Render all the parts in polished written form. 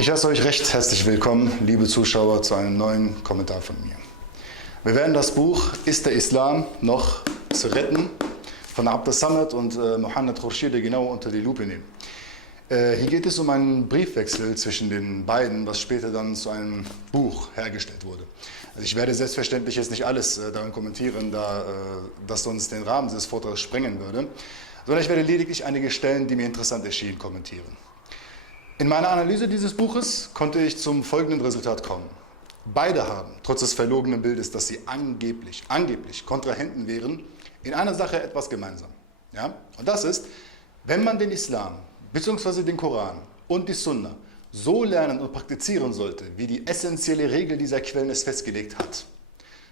Ich heiße euch recht herzlich willkommen, liebe Zuschauer, zu einem neuen Kommentar von mir. Wir werden das Buch Ist der Islam noch zu retten? Von Abdus Samad und Mohammed Khurshid genau unter die Lupe nehmen. Hier geht es um einen Briefwechsel zwischen den beiden, was später dann zu einem Buch hergestellt wurde. Also ich werde selbstverständlich jetzt nicht alles daran kommentieren, da das sonst den Rahmen des Vortrags sprengen würde, sondern ich werde lediglich einige Stellen, die mir interessant erschienen, kommentieren. In meiner Analyse dieses Buches konnte ich zum folgenden Resultat kommen. Beide haben, trotz des verlogenen Bildes, dass sie angeblich Kontrahenten wären, in einer Sache etwas gemeinsam. Ja? Und das ist, wenn man den Islam bzw. den Koran und die Sunna so lernen und praktizieren sollte, wie die essentielle Regel dieser Quellen es festgelegt hat,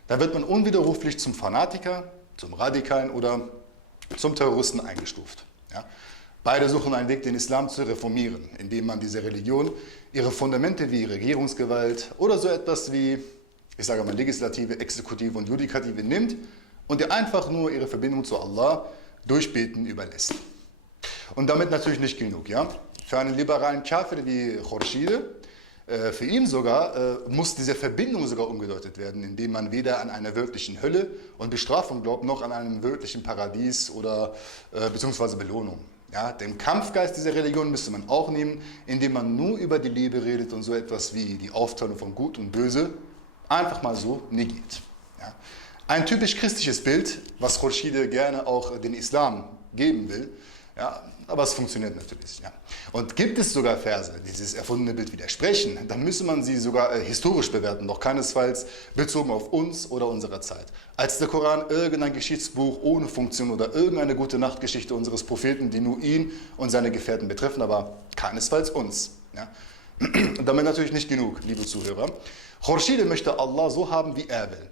dann wird man unwiderruflich zum Fanatiker, zum Radikalen oder zum Terroristen eingestuft. Ja? Beide suchen einen Weg, den Islam zu reformieren, indem man diese Religion, ihre Fundamente wie Regierungsgewalt oder so etwas wie, ich sage mal, Legislative, Exekutive und Judikative nimmt und ihr einfach nur ihre Verbindung zu Allah durch Beten überlässt. Und damit natürlich nicht genug. Ja? Für einen liberalen Kafir wie Khurshid, für ihn sogar, muss diese Verbindung sogar umgedeutet werden, indem man weder an einer wirklichen Hölle und Bestrafung glaubt, noch an einem wirklichen Paradies oder beziehungsweise Belohnung. Ja, den Kampfgeist dieser Religion müsste man auch nehmen, indem man nur über die Liebe redet und so etwas wie die Aufteilung von Gut und Böse einfach mal so negiert. Ja. Ein typisch christliches Bild, was Khurshid gerne auch den Islam geben will, ja, aber es funktioniert natürlich. Ja. Und gibt es sogar Verse, die dieses erfundene Bild widersprechen, dann müsste man sie sogar historisch bewerten, doch keinesfalls bezogen auf uns oder unsere Zeit. Als der Koran irgendein Geschichtsbuch ohne Funktion oder irgendeine gute Nachtgeschichte unseres Propheten, die nur ihn und seine Gefährten betreffen, aber keinesfalls uns. Ja. Und damit natürlich nicht genug, liebe Zuhörer. Khurshid möchte Allah so haben, wie er will.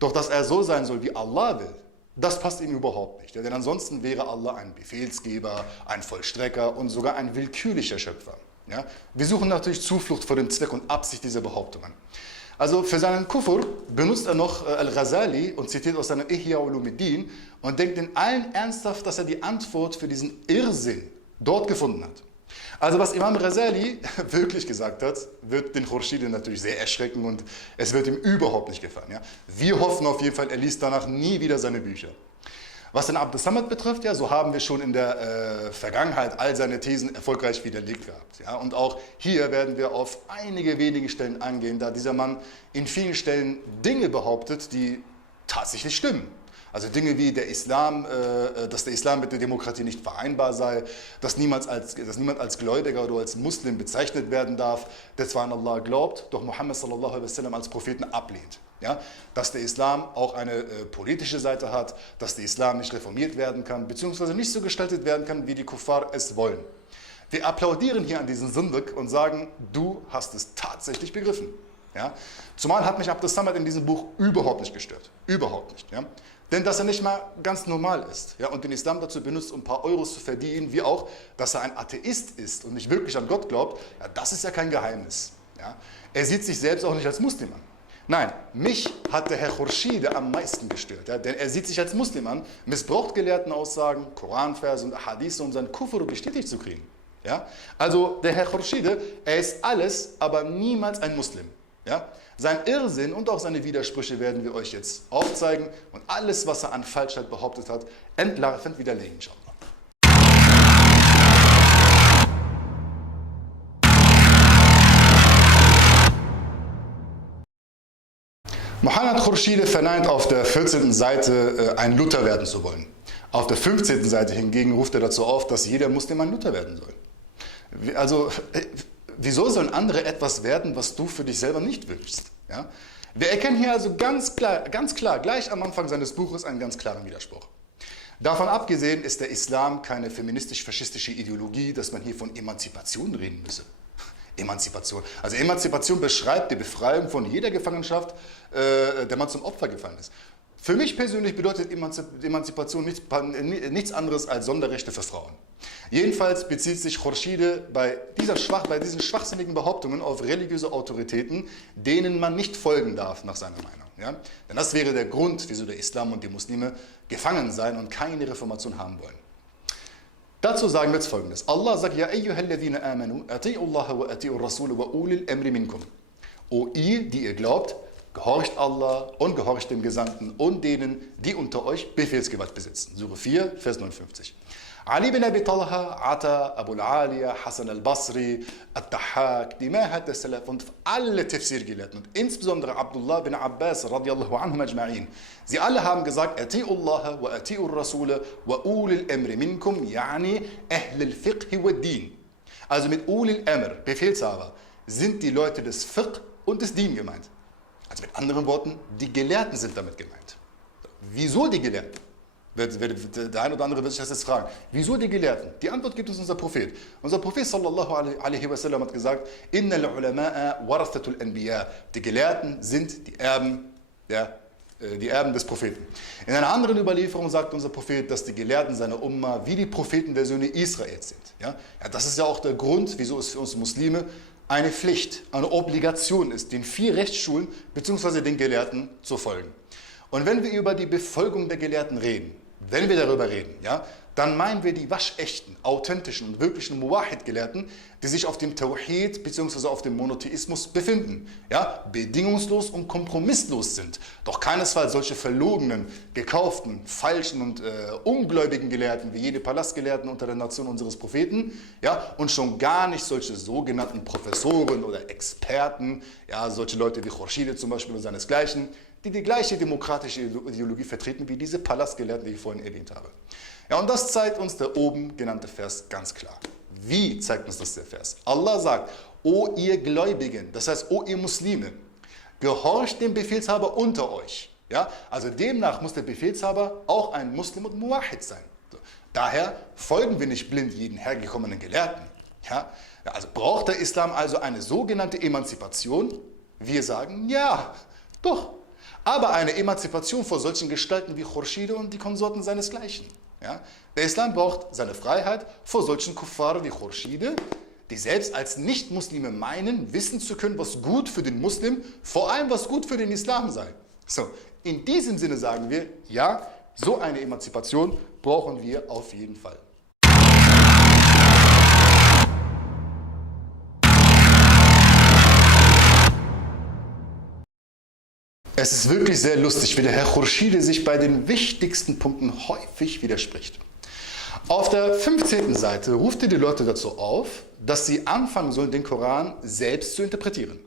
Doch dass er so sein soll, wie Allah will, das passt ihm überhaupt nicht, denn ansonsten wäre Allah ein Befehlsgeber, ein Vollstrecker und sogar ein willkürlicher Schöpfer. Ja? Wir suchen natürlich Zuflucht vor dem Zweck und Absicht dieser Behauptungen. Also für seinen Kufr benutzt er noch Al-Ghazali und zitiert aus seinem Ihya Ulumuddin und denkt in allen ernsthaft, dass er die Antwort für diesen Irrsinn dort gefunden hat. Also was Imam Ghazali wirklich gesagt hat, wird den Khurshid natürlich sehr erschrecken und es wird ihm überhaupt nicht gefallen. Ja? Wir hoffen auf jeden Fall, er liest danach nie wieder seine Bücher. Was den Abdus Samad betrifft, ja, so haben wir schon in der Vergangenheit all seine Thesen erfolgreich widerlegt gehabt. Ja? Und auch hier werden wir auf einige wenige Stellen eingehen, da dieser Mann in vielen Stellen Dinge behauptet, die tatsächlich stimmen. Also Dinge wie dass der Islam mit der Demokratie nicht vereinbar sei, dass niemand als Gläubiger oder als Muslim bezeichnet werden darf, der zwar an Allah glaubt, doch Muhammad sallallahu alaihi wasallam als Propheten ablehnt. Ja? Dass der Islam auch eine politische Seite hat, dass der Islam nicht reformiert werden kann, beziehungsweise nicht so gestaltet werden kann, wie die Kuffar es wollen. Wir applaudieren hier an diesen Sündig und sagen, du hast es tatsächlich begriffen. Ja? Zumal hat mich Abdus Samad in diesem Buch überhaupt nicht gestört. Überhaupt nicht. Ja? Denn dass er nicht mal ganz normal ist, ja, und den Islam dazu benutzt, um ein paar Euros zu verdienen, wie auch, dass er ein Atheist ist und nicht wirklich an Gott glaubt, ja, das ist ja kein Geheimnis. Ja. Er sieht sich selbst auch nicht als Muslim an. Nein, mich hat der Herr Khurshid am meisten gestört, ja, denn er sieht sich als Muslim an, missbraucht Gelehrtenaussagen, Koranverse und Hadith, um seinen Kufr bestätigt zu kriegen. Ja. Also der Herr Khurshid, er ist alles, aber niemals ein Muslim. Ja? Sein Irrsinn und auch seine Widersprüche werden wir euch jetzt aufzeigen und alles, was er an Falschheit behauptet hat, entlarvend widerlegen. Inshallah. Mohammed Khurshid verneint auf der 14. Seite, ein Luther werden zu wollen. Auf der 15. Seite hingegen ruft er dazu auf, dass jeder Muslim ein Luther werden soll. Also, wieso sollen andere etwas werden, was du für dich selber nicht wünschst? Ja? Wir erkennen hier also ganz klar, gleich am Anfang seines Buches einen ganz klaren Widerspruch. Davon abgesehen ist der Islam keine feministisch-faschistische Ideologie, dass man hier von Emanzipation reden müsse. Emanzipation. Also Emanzipation beschreibt die Befreiung von jeder Gefangenschaft, der man zum Opfer gefallen ist. Für mich persönlich bedeutet Emanzipation nichts anderes als Sonderrechte für Frauen. Jedenfalls bezieht sich Khurshid bei diesen schwachsinnigen Behauptungen auf religiöse Autoritäten, denen man nicht folgen darf, nach seiner Meinung. Ja? Denn das wäre der Grund, wieso der Islam und die Muslime gefangen sein und keine Reformation haben wollen. Dazu sagen wir jetzt Folgendes. Allah sagt, Ja ayyuhalladhina amanu, ati'u Allah wa ati'u Rasul wa ulil amri minkum. O ihr, die ihr glaubt, gehorcht Allah und gehorcht dem Gesandten und denen, die unter euch Befehlsgewalt besitzen. Sure 4, Vers 59. Ali bin Abi Talha, Ata, Abu al-Aliya, Hassan al-Basri, Al-Tahak, die Mehrheit der Salaf und alle Tafsir-Gelehrten und insbesondere Abdullah bin Abbas radiallahu anhum ajma'in. Sie alle haben gesagt, Ati'u Allah wa Ati'u Rasul wa ulil amri minkum, yani Ahlul Fiqh wa Din. Also mit ulil Amr, Befehlshaber, sind die Leute des Fiqh und des Din gemeint. Also mit anderen Worten, die Gelehrten sind damit gemeint. Wieso die Gelehrten? Der eine oder andere wird sich das jetzt fragen. Wieso die Gelehrten? Die Antwort gibt uns unser Prophet. Unser Prophet sallallahu alaihi wasallam hat gesagt, Innal ulama'a warathatul anbiya. Die Gelehrten sind die Erben des Propheten. In einer anderen Überlieferung sagt unser Prophet, dass die Gelehrten seiner Umma wie die Propheten der Söhne Israels sind. Ja, das ist ja auch der Grund, wieso es für uns Muslime eine Pflicht, eine Obligation ist, den 4 Rechtsschulen bzw. den Gelehrten zu folgen. Und wenn wir über die Befolgung der Gelehrten reden, wenn wir darüber reden, ja, dann meinen wir die waschechten, authentischen und wirklichen Muwahid-Gelehrten, die sich auf dem Tawhid bzw. auf dem Monotheismus befinden, ja, bedingungslos und kompromisslos sind. Doch keinesfalls solche verlogenen, gekauften, falschen und ungläubigen Gelehrten wie jene Palastgelehrten unter der Nation unseres Propheten, ja, und schon gar nicht solche sogenannten Professoren oder Experten, ja, solche Leute wie Khurshide zum Beispiel oder seinesgleichen, die gleiche demokratische Ideologie vertreten wie diese Palastgelehrten, die ich vorhin erwähnt habe. Ja, und das zeigt uns der oben genannte Vers ganz klar. Wie zeigt uns das der Vers? Allah sagt, O ihr Gläubigen, das heißt, O ihr Muslime, gehorcht dem Befehlshaber unter euch. Ja, also demnach muss der Befehlshaber auch ein Muslim und Muwahid sein. So. Daher folgen wir nicht blind jeden hergekommenen Gelehrten. Ja, also braucht der Islam also eine sogenannte Emanzipation? Wir sagen, ja, doch. Aber eine Emanzipation vor solchen Gestalten wie Khurshide und die Konsorten seinesgleichen. Ja? Der Islam braucht seine Freiheit vor solchen Kuffar wie Khurshide, die selbst als Nicht-Muslime meinen, wissen zu können, was gut für den Muslim, vor allem was gut für den Islam sei. So, in diesem Sinne sagen wir, ja, so eine Emanzipation brauchen wir auf jeden Fall. Es ist wirklich sehr lustig, wie der Herr Khurshide sich bei den wichtigsten Punkten häufig widerspricht. Auf der 15. Seite ruft er die Leute dazu auf, dass sie anfangen sollen, den Koran selbst zu interpretieren.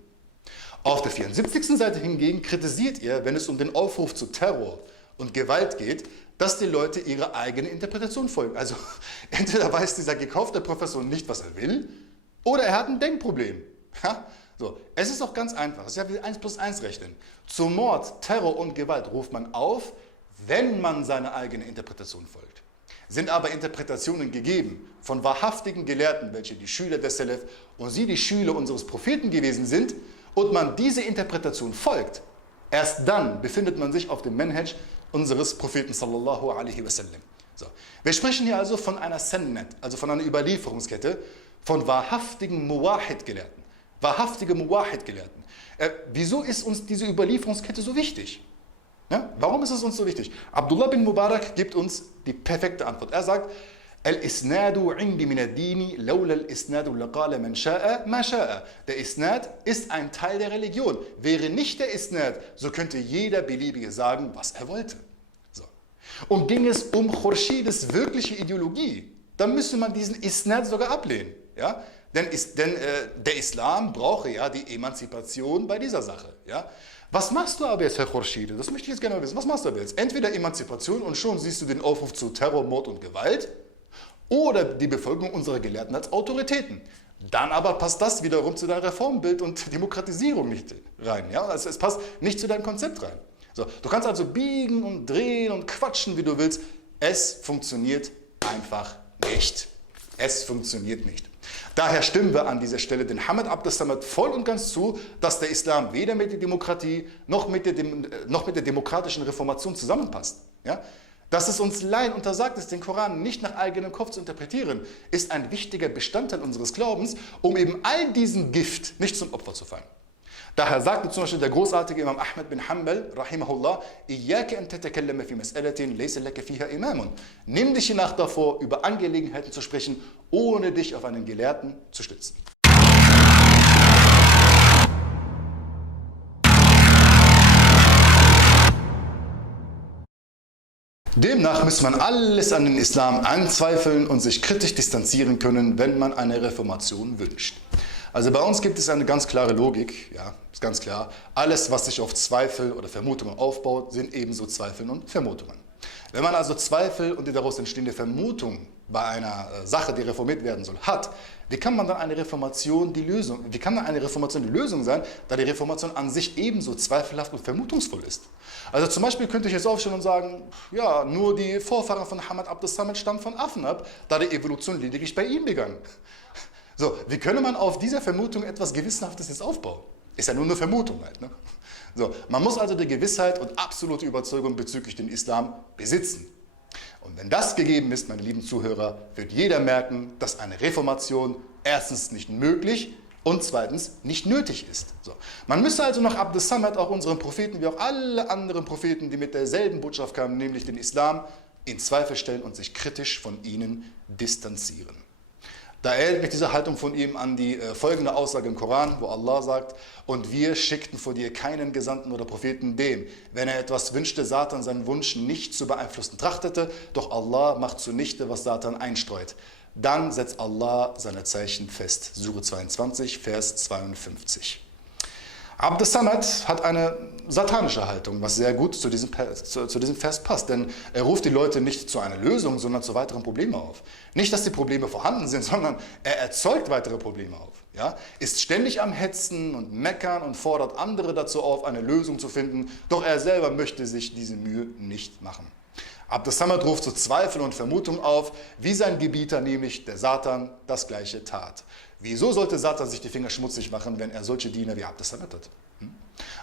Auf der 74. Seite hingegen kritisiert er, wenn es um den Aufruf zu Terror und Gewalt geht, dass die Leute ihre eigene Interpretation folgen. Also entweder weiß dieser gekaufte Professor nicht, was er will, oder er hat ein Denkproblem. Ja? So, es ist doch ganz einfach, es ist ja wie 1 plus 1 rechnen. Zu Mord, Terror und Gewalt ruft man auf, wenn man seine eigene Interpretation folgt. Sind aber Interpretationen gegeben von wahrhaftigen Gelehrten, welche die Schüler des Salaf und sie die Schüler unseres Propheten gewesen sind, und man diese Interpretation folgt, erst dann befindet man sich auf dem Manhaj unseres Propheten sallallahu alaihi wasallam. So. Wir sprechen hier also von einer Sannat, also von einer Überlieferungskette von wahrhaftigen Muwahid-Gelehrten. Wahrhaftige Muwahid-Gelehrten. Wieso ist uns diese Überlieferungskette so wichtig? Ja? Warum ist es uns so wichtig? Abdullah bin Mubarak gibt uns die perfekte Antwort. Er sagt, Al-Isnadu indi min ad-dini, lawla al-Isnadu laqala man sha'a ma sha'a. Der Isnad ist ein Teil der Religion. Wäre nicht der Isnad, so könnte jeder Beliebige sagen, was er wollte. So. Und ging es um Khurshides wirkliche Ideologie, dann müsste man diesen Isnad sogar ablehnen. Ja? Denn der Islam brauche ja die Emanzipation bei dieser Sache. Ja? Was machst du aber jetzt, Herr Khurshide? Das möchte ich jetzt gerne wissen. Was machst du aber jetzt? Entweder Emanzipation und schon siehst du den Aufruf zu Terror, Mord und Gewalt, oder die Befolgung unserer Gelehrten als Autoritäten. Dann aber passt das wiederum zu deinem Reformbild und Demokratisierung nicht rein. Ja? Also es passt nicht zu deinem Konzept rein. So, du kannst also biegen und drehen und quatschen, wie du willst. Es funktioniert einfach nicht. Es funktioniert nicht. Daher stimmen wir an dieser Stelle den Hamad Abdus Samad voll und ganz zu, dass der Islam weder mit der Demokratie noch mit der demokratischen Reformation zusammenpasst. Ja? Dass es uns Laien untersagt ist, den Koran nicht nach eigenem Kopf zu interpretieren, ist ein wichtiger Bestandteil unseres Glaubens, um eben all diesem Gift nicht zum Opfer zu fallen. Daher sagte zum Beispiel der großartige Imam Ahmed bin Hanbal, rahimahullah, Iyaka an tatakallama fi mas'alatin laysa laka fiha imamun. Nimm dich in Acht davor, über Angelegenheiten zu sprechen, ohne dich auf einen Gelehrten zu stützen. Demnach muss man alles an den Islam anzweifeln und sich kritisch distanzieren können, wenn man eine Reformation wünscht. Also bei uns gibt es eine ganz klare Logik, ja, ist ganz klar. Alles, was sich auf Zweifel oder Vermutungen aufbaut, sind ebenso Zweifel und Vermutungen. Wenn man also Zweifel und die daraus entstehende Vermutung bei einer Sache, die reformiert werden soll, hat, wie kann dann eine Reformation die Lösung sein, da die Reformation an sich ebenso zweifelhaft und vermutungsvoll ist? Also zum Beispiel könnte ich jetzt aufstehen und sagen, ja, nur die Vorfahren von Hamad Abdus Samad stammen von Affen ab, da die Evolution lediglich bei ihm begann. So, wie könne man auf dieser Vermutung etwas Gewissenhaftes jetzt aufbauen? Ist ja nur eine Vermutung halt, ne? So, man muss also die Gewissheit und absolute Überzeugung bezüglich den Islam besitzen. Und wenn das gegeben ist, meine lieben Zuhörer, wird jeder merken, dass eine Reformation erstens nicht möglich und zweitens nicht nötig ist. So. Man müsste also nach Abdus Samad auch unseren Propheten, wie auch alle anderen Propheten, die mit derselben Botschaft kamen, nämlich den Islam, in Zweifel stellen und sich kritisch von ihnen distanzieren. Da erinnert mich diese Haltung von ihm an die folgende Aussage im Koran, wo Allah sagt, und wir schickten vor dir keinen Gesandten oder Propheten dem, wenn er etwas wünschte, Satan seinen Wunsch nicht zu beeinflussen trachtete, doch Allah macht zunichte, was Satan einstreut. Dann setzt Allah seine Zeichen fest. Sure 22, Vers 52. Abdus Samad hat eine satanische Haltung, was sehr gut zu diesem Vers passt, denn er ruft die Leute nicht zu einer Lösung, sondern zu weiteren Problemen auf. Nicht, dass die Probleme vorhanden sind, sondern er erzeugt weitere Probleme auf. Ja? Ist ständig am Hetzen und Meckern und fordert andere dazu auf, eine Lösung zu finden, doch er selber möchte sich diese Mühe nicht machen. Abdus Samad ruft zu Zweifel und Vermutungen auf, wie sein Gebieter, nämlich der Satan, das Gleiche tat. Wieso sollte Satan sich die Finger schmutzig machen, wenn er solche Diener wie Abdus Samad hat?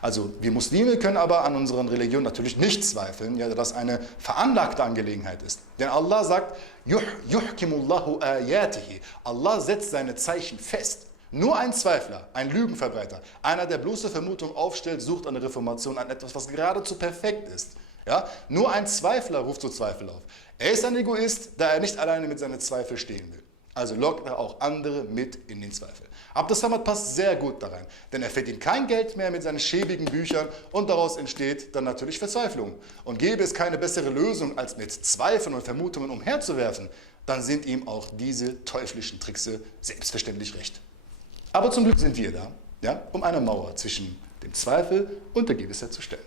Also wir Muslime können aber an unseren Religionen natürlich nicht zweifeln, ja, dass das eine veranlagte Angelegenheit ist. Denn Allah sagt, yuhkimullahu ayatihi. Allah setzt seine Zeichen fest. Nur ein Zweifler, ein Lügenverbreiter, einer, der bloße Vermutung aufstellt, sucht eine Reformation an etwas, was geradezu perfekt ist. Ja? Nur ein Zweifler ruft zu Zweifel auf. Er ist ein Egoist, da er nicht alleine mit seinen Zweifeln stehen will. Also lockt er auch andere mit in den Zweifel. Abdus Samad passt sehr gut da rein, denn er verdient kein Geld mehr mit seinen schäbigen Büchern und daraus entsteht dann natürlich Verzweiflung. Und gäbe es keine bessere Lösung, als mit Zweifeln und Vermutungen umherzuwerfen, dann sind ihm auch diese teuflischen Trickse selbstverständlich recht. Aber zum Glück sind wir da, ja, um eine Mauer zwischen dem Zweifel und der Gewissheit zu stellen.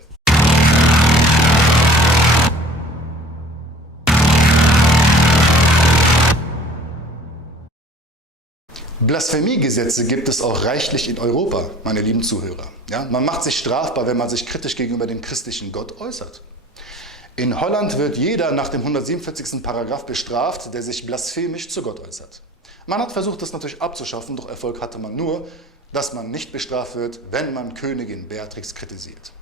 Blasphemiegesetze gibt es auch reichlich in Europa, meine lieben Zuhörer. Ja, man macht sich strafbar, wenn man sich kritisch gegenüber dem christlichen Gott äußert. In Holland wird jeder nach dem 147. Paragraph bestraft, der sich blasphemisch zu Gott äußert. Man hat versucht, das natürlich abzuschaffen, doch Erfolg hatte man nur, dass man nicht bestraft wird, wenn man Königin Beatrix kritisiert.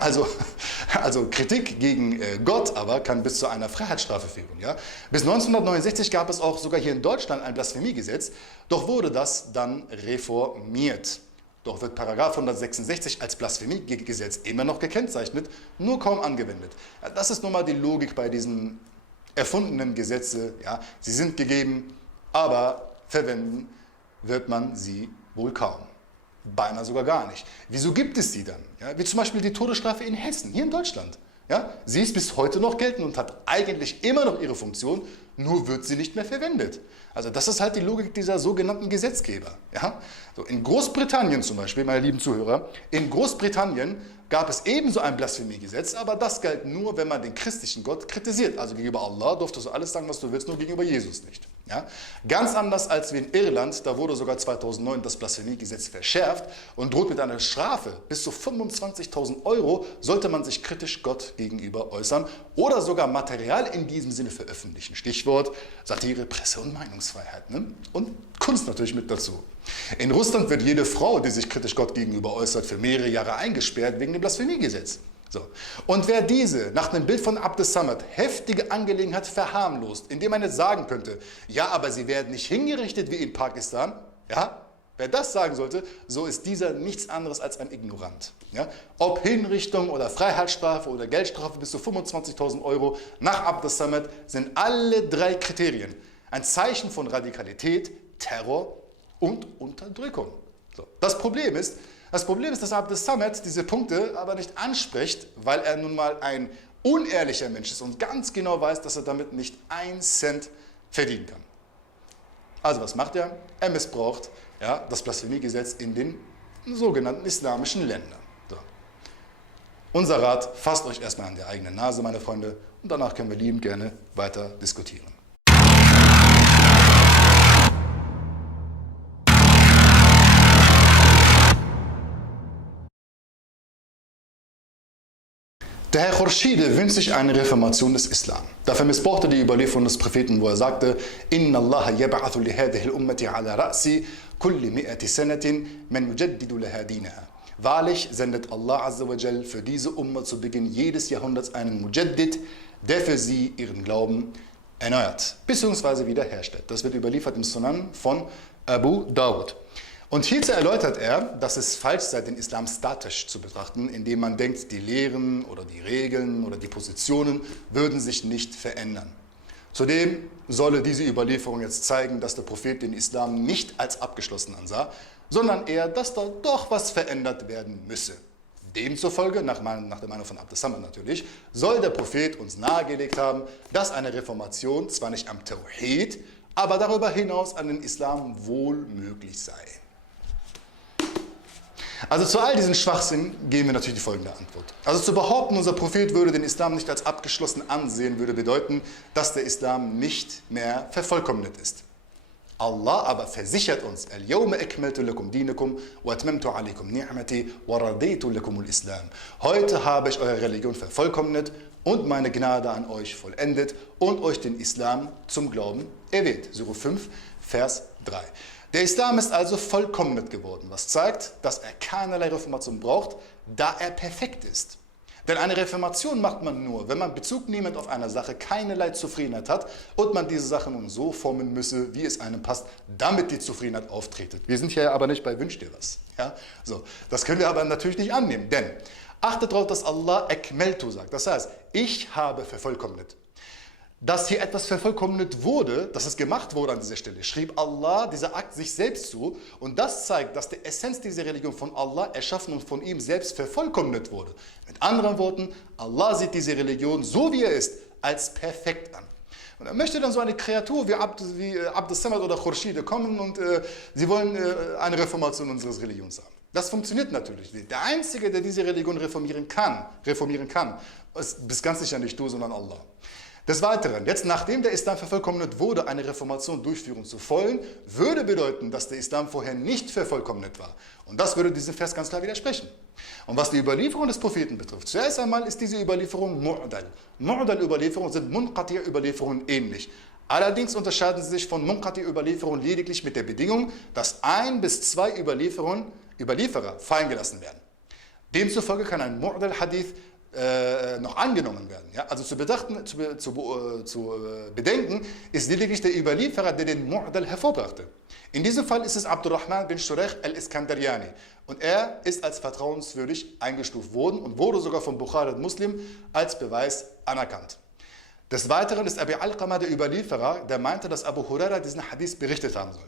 Also Kritik gegen Gott aber kann bis zu einer Freiheitsstrafe führen. Ja? Bis 1969 gab es auch sogar hier in Deutschland ein Blasphemiegesetz, doch wurde das dann reformiert. Doch wird Paragraph 166 als Blasphemiegesetz immer noch gekennzeichnet, nur kaum angewendet. Ja, das ist nun mal die Logik bei diesen erfundenen Gesetzen. Ja? Sie sind gegeben, aber verwenden wird man sie wohl kaum. Beinahe sogar gar nicht. Wieso gibt es sie dann? Ja, wie zum Beispiel die Todesstrafe in Hessen, hier in Deutschland. Ja, sie ist bis heute noch geltend und hat eigentlich immer noch ihre Funktion, nur wird sie nicht mehr verwendet. Also das ist halt die Logik dieser sogenannten Gesetzgeber. Ja? So, in Großbritannien zum Beispiel, meine lieben Zuhörer, in Großbritannien gab es ebenso ein Blasphemiegesetz, aber das galt nur, wenn man den christlichen Gott kritisiert. Also gegenüber Allah durftest du alles sagen, was du willst, nur gegenüber Jesus nicht. Ja? Ganz anders als wie in Irland, da wurde sogar 2009 das Blasphemiegesetz verschärft und droht mit einer Strafe bis zu 25.000 €, sollte man sich kritisch Gott gegenüber äußern oder sogar Material in diesem Sinne veröffentlichen. Stichwort Satire, Presse- und Meinungsfreiheit. Ne? Und Kunst natürlich mit dazu. In Russland wird jede Frau, die sich kritisch Gott gegenüber äußert, für mehrere Jahre eingesperrt wegen dem Blasphemiegesetz. So. Und wer diese, nach dem Bild von Abdus Samad, heftige Angelegenheit verharmlost, indem man jetzt sagen könnte, ja, aber sie werden nicht hingerichtet wie in Pakistan, ja, Wer das sagen sollte, so ist dieser nichts anderes als ein Ignorant. Ja? Ob Hinrichtung oder Freiheitsstrafe oder Geldstrafe bis zu 25.000 Euro nach Abd Samad sind alle drei Kriterien ein Zeichen von Radikalität, Terror und Unterdrückung. So. Das Problem ist, dass Abd Samad diese Punkte aber nicht anspricht, weil er nun mal ein unehrlicher Mensch ist und ganz genau weiß, dass er damit nicht 1 Cent verdienen kann. Also was macht er? Er missbraucht das Blasphemiegesetz in den sogenannten islamischen Ländern. So. Unser Rat, fasst euch erstmal an der eigenen Nase, meine Freunde, und danach können wir liebend gerne weiter diskutieren. Der Herr Khurshide wünscht sich eine Reformation des Islam. Dafür missbrauchte die Überlieferung des Propheten, wo er sagte: Inna Allah yab'athu li hadhihi al-ummati ala ra'si kulli mi'ati sanatin man yujaddidu laha dinaha. Wahrlich sendet Allah Azza wa Jal für diese Umma zu Beginn jedes Jahrhunderts einen Mujaddid, der für sie ihren Glauben erneuert bzw. wiederherstellt. Das wird überliefert im Sunan von Abu Dawud. Und hierzu erläutert er, dass es falsch sei, den Islam statisch zu betrachten, indem man denkt, die Lehren oder die Regeln oder die Positionen würden sich nicht verändern. Zudem solle diese Überlieferung jetzt zeigen, dass der Prophet den Islam nicht als abgeschlossen ansah, sondern eher, dass da doch was verändert werden müsse. Demzufolge, nach der Meinung von Abd Samad natürlich, soll der Prophet uns nahegelegt haben, dass eine Reformation zwar nicht am Tawhid, aber darüber hinaus an den Islam wohl möglich sei. Also zu all diesen Schwachsinn geben wir natürlich die folgende Antwort. Also zu behaupten, unser Prophet würde den Islam nicht als abgeschlossen ansehen, würde bedeuten, dass der Islam nicht mehr vervollkommnet ist. Allah aber versichert uns: Al-yawma akmaltu lakum dinakum wa atmamtu alaykum ni'mati wa raditu lakum al-Islam. Heute habe ich eure Religion vervollkommnet und meine Gnade an euch vollendet und euch den Islam zum Glauben erwählt. Surah 5, Vers 3. Der Islam ist also vollkommnet geworden, was zeigt, dass er keinerlei Reformation braucht, da er perfekt ist. Denn eine Reformation macht man nur, wenn man Bezug nehmend auf eine Sache keinerlei Zufriedenheit hat und man diese Sache nun so formen müsse, wie es einem passt, damit die Zufriedenheit auftretet. Wir sind hier aber nicht bei Wünsch dir was. Ja? So, das können wir aber natürlich nicht annehmen, denn achtet darauf, dass Allah akmaltu sagt. Das heißt, ich habe vervollkommnet. Dass hier etwas vervollkommnet wurde, dass es gemacht wurde an dieser Stelle, schrieb Allah dieser Akt sich selbst zu, und das zeigt, dass die Essenz dieser Religion von Allah erschaffen und von ihm selbst vervollkommnet wurde. Mit anderen Worten, Allah sieht diese Religion, so wie er ist, als perfekt an. Und er möchte dann so eine Kreatur wie Abd Samad oder Khurshide kommen und sie wollen eine Reformation unseres Religions haben. Das funktioniert natürlich nicht. Der Einzige, der diese Religion reformieren kann, bist ganz sicher nicht du, sondern Allah. Des Weiteren, jetzt nachdem der Islam vervollkommnet wurde, eine Reformation durchführen zu wollen, würde bedeuten, dass der Islam vorher nicht vervollkommnet war. Und das würde diesem Vers ganz klar widersprechen. Und was die Überlieferung des Propheten betrifft, zuerst einmal ist diese Überlieferung Mu'dal. Mu'dal-Überlieferungen sind Munqati'-Überlieferungen ähnlich. Allerdings unterscheiden sie sich von Munqati'-Überlieferungen lediglich mit der Bedingung, dass 1 bis 2 Überlieferer fallen gelassen werden. Demzufolge kann ein Mu'dal-Hadith noch angenommen werden. Ja? Also zu bedenken ist lediglich der Überlieferer, der den Mu'dal hervorbrachte. In diesem Fall ist es Abdurrahman bin Shuraih al-Iskandariani und er ist als vertrauenswürdig eingestuft worden und wurde sogar von Bukhari und Muslim als Beweis anerkannt. Des Weiteren ist Abi Alqama der Überlieferer, der meinte, dass Abu Huraira diesen Hadith berichtet haben soll.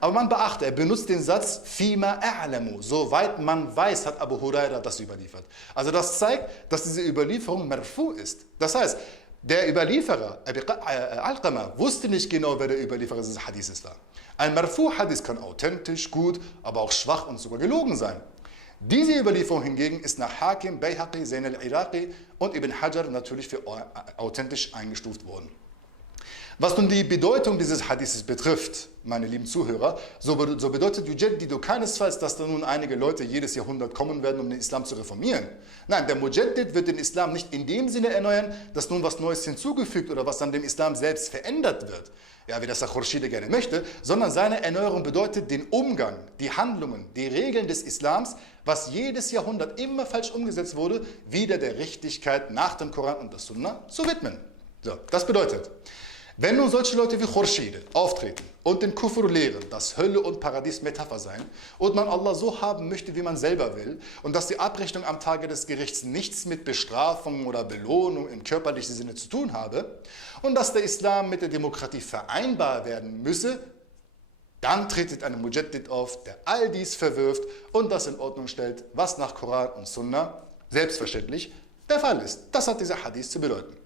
Aber man beachte, er benutzt den Satz Fima a'lamu, soweit man weiß, hat Abu Huraira das überliefert. Also das zeigt, dass diese Überlieferung marfu ist. Das heißt, der Überlieferer, Abi Alqama, wusste nicht genau, wer der Überlieferer dieses Hadithes war. Ein Marfu-Hadith kann authentisch, gut, aber auch schwach und sogar gelogen sein. Diese Überlieferung hingegen ist nach Hakim, Bayhaqi, Zayn al-Iraqi und Ibn Hajar natürlich für authentisch eingestuft worden. Was nun die Bedeutung dieses Hadithes betrifft, meine lieben Zuhörer, so bedeutet Yujaddidu keinesfalls, dass da nun einige Leute jedes Jahrhundert kommen werden, um den Islam zu reformieren. Nein, der Mujaddid wird den Islam nicht in dem Sinne erneuern, dass nun was Neues hinzugefügt oder was an dem Islam selbst verändert wird, ja, wie das der Khurshide gerne möchte, sondern seine Erneuerung bedeutet den Umgang, die Handlungen, die Regeln des Islams, was jedes Jahrhundert immer falsch umgesetzt wurde, wieder der Richtigkeit nach dem Koran und der Sunna zu widmen. So, das bedeutet, Wenn nun solche Leute wie Khurshid auftreten und den Kufr lehren, dass Hölle und Paradies Metapher seien und man Allah so haben möchte, wie man selber will und dass die Abrechnung am Tage des Gerichts nichts mit Bestrafung oder Belohnung im körperlichen Sinne zu tun habe und dass der Islam mit der Demokratie vereinbar werden müsse, dann tretet ein Mujaddid auf, der all dies verwirft und das in Ordnung stellt, was nach Koran und Sunna selbstverständlich der Fall ist. Das hat dieser Hadith zu bedeuten.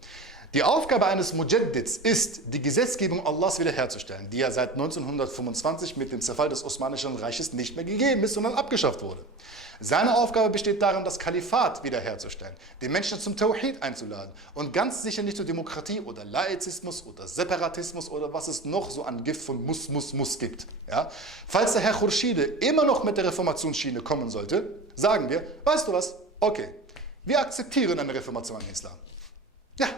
Die Aufgabe eines Mujaddids ist, die Gesetzgebung Allahs wiederherzustellen, die ja seit 1925 mit dem Zerfall des Osmanischen Reiches nicht mehr gegeben ist, sondern abgeschafft wurde. Seine Aufgabe besteht darin, das Kalifat wiederherzustellen, die Menschen zum Tawhid einzuladen und ganz sicher nicht zur Demokratie oder Laizismus oder Separatismus oder was es noch so an Gift von muss gibt. Ja? Falls der Herr Khurshid immer noch mit der Reformationsschiene kommen sollte, sagen wir, weißt du was, okay, wir akzeptieren eine Reformation im Islam. Ja,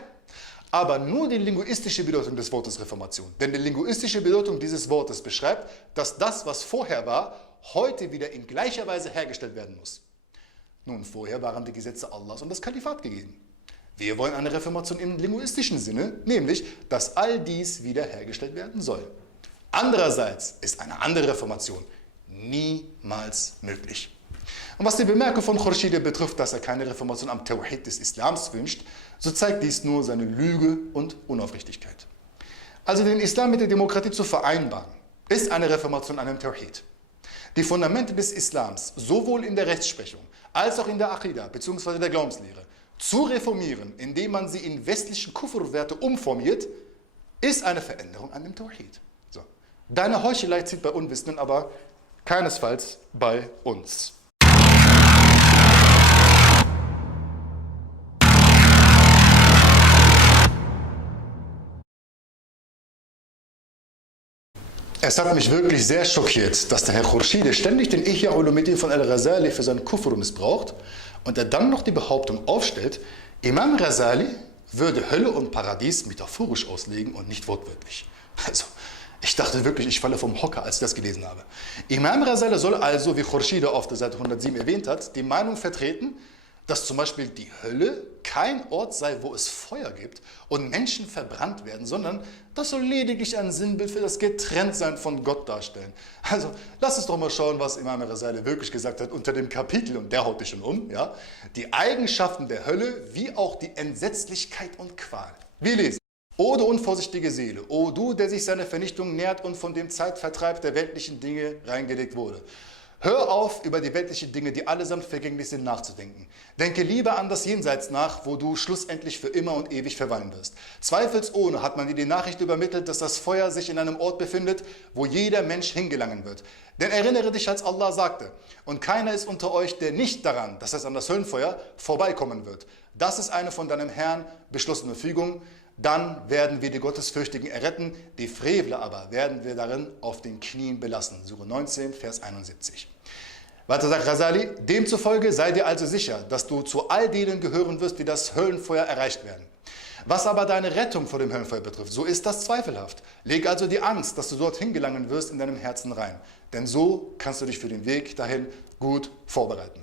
aber nur die linguistische Bedeutung des Wortes Reformation. Denn die linguistische Bedeutung dieses Wortes beschreibt, dass das, was vorher war, heute wieder in gleicher Weise hergestellt werden muss. Nun, vorher waren die Gesetze Allahs und das Kalifat gegeben. Wir wollen eine Reformation im linguistischen Sinne, nämlich, dass all dies wieder hergestellt werden soll. Andererseits ist eine andere Reformation niemals möglich. Und was die Bemerkung von Khurshid betrifft, dass er keine Reformation am Tawhid des Islams wünscht, so zeigt dies nur seine Lüge und Unaufrichtigkeit. Also den Islam mit der Demokratie zu vereinbaren, ist eine Reformation an dem Tawhid. Die Fundamente des Islams, sowohl in der Rechtsprechung als auch in der Aqidah bzw. der Glaubenslehre, zu reformieren, indem man sie in westlichen Kufr-Werte umformiert, ist eine Veränderung an dem Tawhid. So. Deine Heuchelei zieht bei Unwissenden, aber keinesfalls bei uns. Es hat mich wirklich sehr schockiert, dass der Herr Khurshid ständig den Ihya Ulumuddin von Al-Ghazali für seinen Kufr missbraucht und er dann noch die Behauptung aufstellt, Imam Ghazali würde Hölle und Paradies metaphorisch auslegen und nicht wortwörtlich. Also, ich dachte wirklich, ich falle vom Hocker, als ich das gelesen habe. Imam Ghazali soll also, wie Khurshid auf der Seite 107 erwähnt hat, die Meinung vertreten, dass zum Beispiel die Hölle kein Ort sei, wo es Feuer gibt und Menschen verbrannt werden, sondern das soll lediglich ein Sinnbild für das Getrenntsein von Gott darstellen. Also lass uns doch mal schauen, was Imam Ghazali wirklich gesagt hat unter dem Kapitel, und der haut dich schon um, ja? Die Eigenschaften der Hölle wie auch die Entsetzlichkeit und Qual. Wir lesen. O du unvorsichtige Seele, o du, der sich seiner Vernichtung nährt und von dem Zeitvertreib der weltlichen Dinge reingelegt wurde. Hör auf, über die weltlichen Dinge, die allesamt vergänglich sind, nachzudenken. Denke lieber an das Jenseits nach, wo du schlussendlich für immer und ewig verweilen wirst. Zweifelsohne hat man dir die Nachricht übermittelt, dass das Feuer sich in einem Ort befindet, wo jeder Mensch hingelangen wird. Denn erinnere dich, als Allah sagte, und keiner ist unter euch, der nicht daran, das heißt an das Höllenfeuer, vorbeikommen wird. Das ist eine von deinem Herrn beschlossene Fügung. Dann werden wir die Gottesfürchtigen erretten, die Frevler aber werden wir darin auf den Knien belassen. Sure 19, Vers 71. Weiter sagt Ghazali, demzufolge sei dir also sicher, dass du zu all denen gehören wirst, die das Höllenfeuer erreicht werden. Was aber deine Rettung vor dem Höllenfeuer betrifft, so ist das zweifelhaft. Leg also die Angst, dass du dorthin gelangen wirst, in deinem Herzen rein. Denn so kannst du dich für den Weg dahin gut vorbereiten.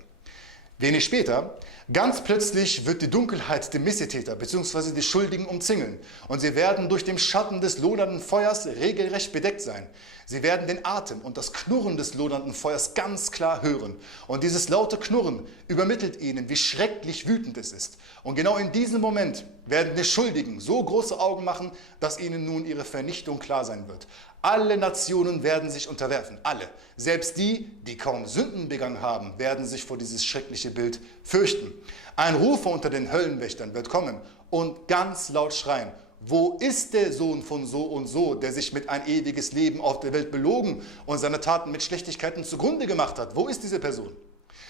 Wenig später, ganz plötzlich wird die Dunkelheit die Missetäter bzw. die Schuldigen umzingeln und sie werden durch den Schatten des lodernden Feuers regelrecht bedeckt sein. Sie werden den Atem und das Knurren des lodernden Feuers ganz klar hören und dieses laute Knurren übermittelt ihnen, wie schrecklich wütend es ist. Und genau in diesem Moment werden die Schuldigen so große Augen machen, dass ihnen nun ihre Vernichtung klar sein wird. Alle Nationen werden sich unterwerfen, alle. Selbst die, die kaum Sünden begangen haben, werden sich vor dieses schreckliche Bild fürchten. Ein Rufer unter den Höllenwächtern wird kommen und ganz laut schreien, wo ist der Sohn von so und so, der sich mit ein ewiges Leben auf der Welt belogen und seine Taten mit Schlechtigkeiten zugrunde gemacht hat? Wo ist diese Person?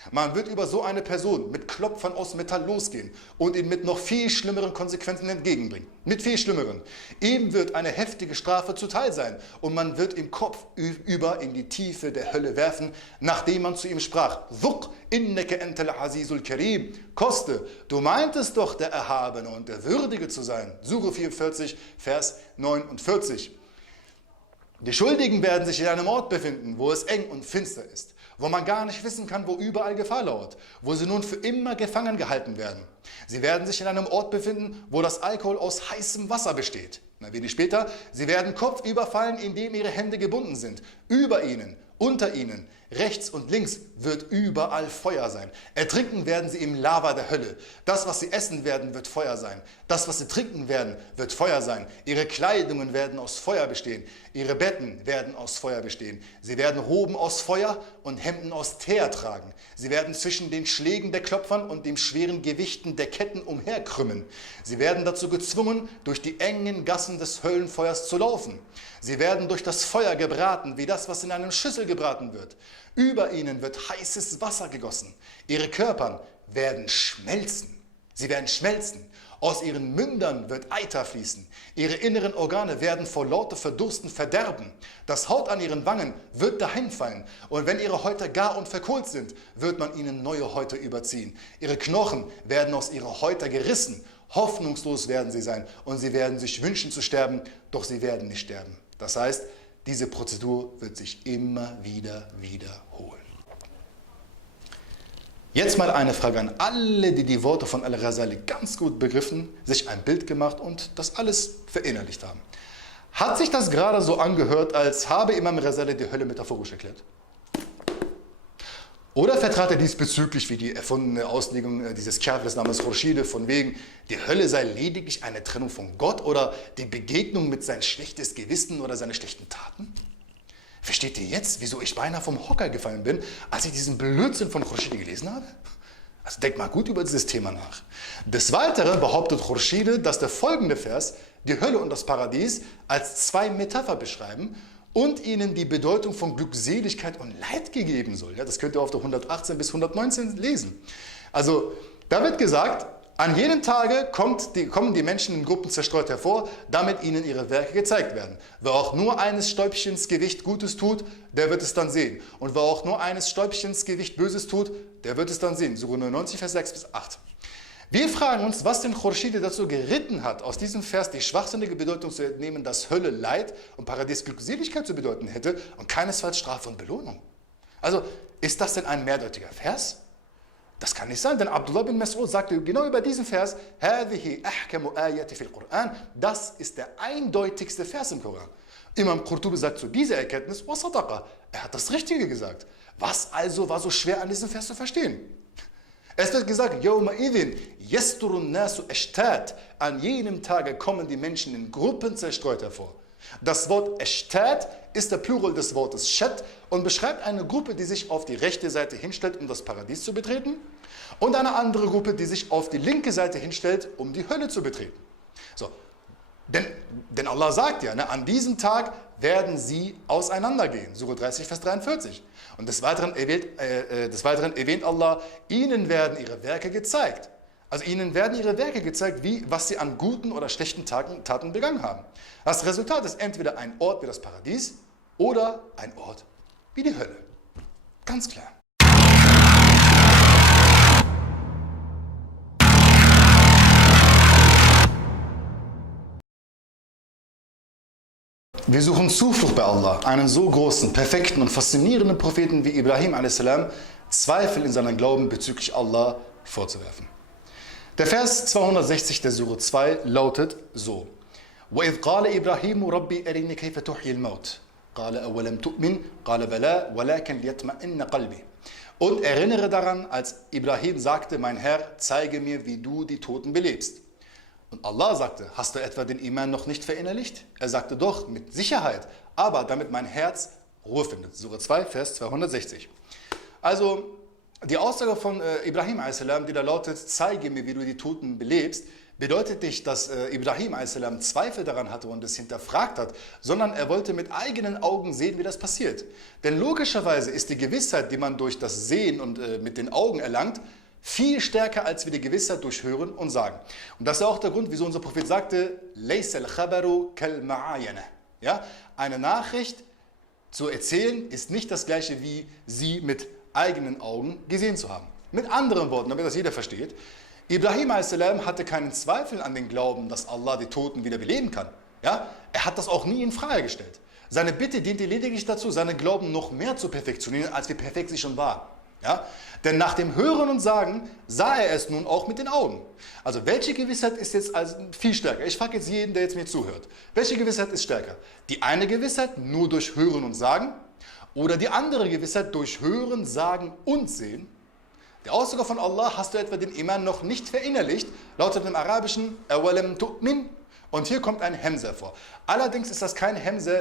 Man wird über so eine Person mit Klopfern aus Metall losgehen und ihn mit noch viel schlimmeren Konsequenzen entgegenbringen. Mit viel schlimmeren. Ihm wird eine heftige Strafe zuteil sein und man wird ihm kopfüber in die Tiefe der Hölle werfen, nachdem man zu ihm sprach, Dhuq inneke entel azizul karim, koste, du meintest doch der Erhabene und der Würdige zu sein. Sure 44, Vers 49. Die Schuldigen werden sich in einem Ort befinden, wo es eng und finster ist, wo man gar nicht wissen kann, wo überall Gefahr lauert, wo sie nun für immer gefangen gehalten werden. Sie werden sich in einem Ort befinden, wo das Alkohol aus heißem Wasser besteht. Wenig später, sie werden kopfüber fallen, indem ihre Hände gebunden sind. Über ihnen, unter ihnen, rechts und links wird überall Feuer sein. Ertrinken werden sie im Lava der Hölle. Das, was sie essen werden, wird Feuer sein. Das, was sie trinken werden, wird Feuer sein. Ihre Kleidungen werden aus Feuer bestehen. Ihre Betten werden aus Feuer bestehen. Sie werden Roben aus Feuer und Hemden aus Teer tragen. Sie werden zwischen den Schlägen der Klopfern und den schweren Gewichten der Ketten umherkrümmen. Sie werden dazu gezwungen, durch die engen Gassen des Höllenfeuers zu laufen. Sie werden durch das Feuer gebraten, wie das, was in einer Schüssel gebraten wird. Über ihnen wird heißes Wasser gegossen. Ihre Körper werden schmelzen. Sie werden schmelzen. Aus ihren Mündern wird Eiter fließen. Ihre inneren Organe werden vor lauter Verdursten verderben. Das Haut an ihren Wangen wird dahinfallen. Und wenn ihre Häute gar und verkohlt sind, wird man ihnen neue Häute überziehen. Ihre Knochen werden aus ihrer Häute gerissen. Hoffnungslos werden sie sein und sie werden sich wünschen zu sterben, doch sie werden nicht sterben. Das heißt, diese Prozedur wird sich immer wieder wiederholen. Jetzt mal eine Frage an alle, die die Worte von Al-Ghazali ganz gut begriffen, sich ein Bild gemacht und das alles verinnerlicht haben. Hat sich das gerade so angehört, als habe Imam Ghazali die Hölle metaphorisch erklärt? Oder vertrat er diesbezüglich wie die erfundene Auslegung dieses Kafirs namens Khurshid von wegen, die Hölle sei lediglich eine Trennung von Gott oder die Begegnung mit sein schlechtes Gewissen oder seine schlechten Taten? Versteht ihr jetzt, wieso ich beinahe vom Hocker gefallen bin, als ich diesen Blödsinn von Khurshid gelesen habe? Also denkt mal gut über dieses Thema nach. Des Weiteren behauptet Khurshid, dass der folgende Vers die Hölle und das Paradies als zwei Metapher beschreiben und ihnen die Bedeutung von Glückseligkeit und Leid gegeben soll. Ja, das könnt ihr auf der 118 bis 119 lesen. Also da wird gesagt, an jedem Tage kommen die Menschen in Gruppen zerstreut hervor, damit ihnen ihre Werke gezeigt werden. Wer auch nur eines Stäubchens Gewicht Gutes tut, der wird es dann sehen. Und wer auch nur eines Stäubchens Gewicht Böses tut, der wird es dann sehen. Sure 99, Vers 6 bis 8. Wir fragen uns, was den Khurshid dazu geritten hat, aus diesem Vers die schwachsinnige Bedeutung zu entnehmen, dass Hölle Leid und Paradies Glückseligkeit zu bedeuten hätte und keinesfalls Strafe und Belohnung. Also, ist das denn ein mehrdeutiger Vers? Das kann nicht sein, denn Abdullah bin Mas'ud sagte genau über diesen Vers, هَذِهِ أَحْكَمُ آيَةِ فِي الْقُرْآنِ. Das ist der eindeutigste Vers im Koran. Imam Qurtubi sagt zu dieser Erkenntnis, وَصَدَقَ. Er hat das Richtige gesagt. Was also war so schwer an diesem Vers zu verstehen? Es wird gesagt, يَوْمَئِذٍ يَسْتُرُ النَّاسُ أَشْتَاتٍ. An jenem Tage kommen die Menschen in Gruppen zerstreut hervor. Das Wort Ashtat ist der Plural des Wortes Shat und beschreibt eine Gruppe, die sich auf die rechte Seite hinstellt, um das Paradies zu betreten, und eine andere Gruppe, die sich auf die linke Seite hinstellt, um die Hölle zu betreten. So. Denn Allah sagt ja, an diesem Tag werden sie auseinandergehen. Sure 30, Vers 43. Und des Weiteren erwähnt Allah, ihnen werden ihre Werke gezeigt. Also ihnen werden ihre Werke gezeigt, was sie an guten oder schlechten Taten begangen haben. Das Resultat ist entweder ein Ort wie das Paradies oder ein Ort wie die Hölle. Ganz klar. Wir suchen Zuflucht bei Allah, einen so großen, perfekten und faszinierenden Propheten wie Ibrahim a.s., Zweifel in seinem Glauben bezüglich Allah vorzuwerfen. Der Vers 260 der Sure 2 lautet so: وَإِذْ قَالَ إِبْرَاهِيمُ رَبِّي أَرِنِي كَيْفَ تُحْيِي الْمَوْتَ قَالَ أَوَلَمْ تُؤْمِنْ قَالَ بَلَى وَلَكِنْ لِيَطْمَئِنَّ قَلْبِي. Und erinnere daran, als Ibrahim sagte, mein Herr, zeige mir, wie du die Toten belebst. Und Allah sagte, hast du etwa den Iman noch nicht verinnerlicht? Er sagte, doch, mit Sicherheit, aber damit mein Herz Ruhe findet. Sure 2, Vers 260. Also, die Aussage von Ibrahim a.s., die da lautet, zeige mir, wie du die Toten belebst, bedeutet nicht, dass Ibrahim a.s. Zweifel daran hatte und es hinterfragt hat, sondern er wollte mit eigenen Augen sehen, wie das passiert. Denn logischerweise ist die Gewissheit, die man durch das Sehen und mit den Augen erlangt, viel stärker als wir die Gewissheit durch Hören und Sagen. Und das ist auch der Grund, wieso unser Prophet sagte, لَيْسَ الْخَبَرُ كَالْمَعَايَنَةِ. Ja, eine Nachricht zu erzählen ist nicht das gleiche, wie sie mit eigenen Augen gesehen zu haben. Mit anderen Worten, damit das jeder versteht, Ibrahim a.s. hatte keinen Zweifel an den Glauben, dass Allah die Toten wieder beleben kann. Ja? Er hat das auch nie in Frage gestellt. Seine Bitte diente lediglich dazu, seinen Glauben noch mehr zu perfektionieren, als wie perfekt sie schon war. Ja? Denn nach dem Hören und Sagen sah er es nun auch mit den Augen. Also welche Gewissheit ist jetzt also viel stärker? Ich frage jetzt jeden, der jetzt mir zuhört. Welche Gewissheit ist stärker? Die eine Gewissheit nur durch Hören und Sagen oder die andere Gewissheit durch Hören, Sagen und Sehen? Der Aussage von Allah, hast du etwa den Iman noch nicht verinnerlicht, lautet im Arabischen أَوَلَمْ تُؤْمِنْ. Und hier kommt ein Hemse vor. Allerdings ist das kein Hemse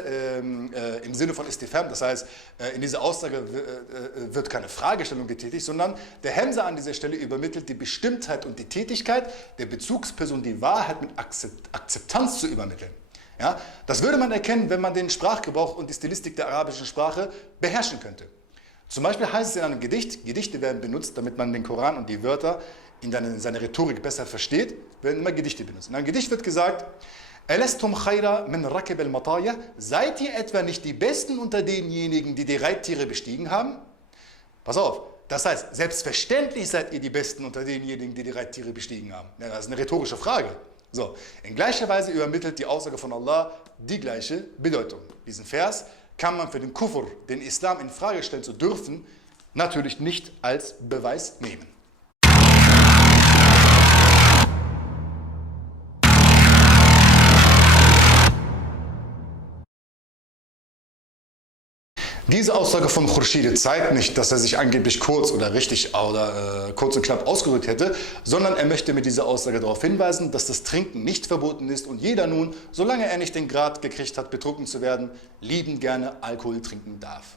im Sinne von Istifham, das heißt, in dieser Aussage wird keine Fragestellung getätigt, sondern der Hemse an dieser Stelle übermittelt die Bestimmtheit und die Tätigkeit der Bezugsperson, die Wahrheit mit Akzeptanz zu übermitteln. Ja? Das würde man erkennen, wenn man den Sprachgebrauch und die Stilistik der arabischen Sprache beherrschen könnte. Zum Beispiel heißt es in einem Gedicht, Gedichte werden benutzt, damit man den Koran und die Wörter in seiner Rhetorik besser versteht, werden immer Gedichte benutzt. In einem Gedicht wird gesagt, Alastum khayra min rakib al-mataya, seid ihr etwa nicht die Besten unter denjenigen, die die Reittiere bestiegen haben? Pass auf, das heißt, selbstverständlich seid ihr die Besten unter denjenigen, die die Reittiere bestiegen haben. Ja, das ist eine rhetorische Frage. So, in gleicher Weise übermittelt die Aussage von Allah die gleiche Bedeutung. Diesen Vers kann man für den Kufr, den Islam in Frage stellen zu dürfen, natürlich nicht als Beweis nehmen. Diese Aussage von Khurshid zeigt nicht, dass er sich angeblich kurz oder richtig oder kurz und knapp ausgedrückt hätte, sondern er möchte mit dieser Aussage darauf hinweisen, dass das Trinken nicht verboten ist und jeder nun, solange er nicht den Grad gekriegt hat, betrunken zu werden, liebend gerne Alkohol trinken darf.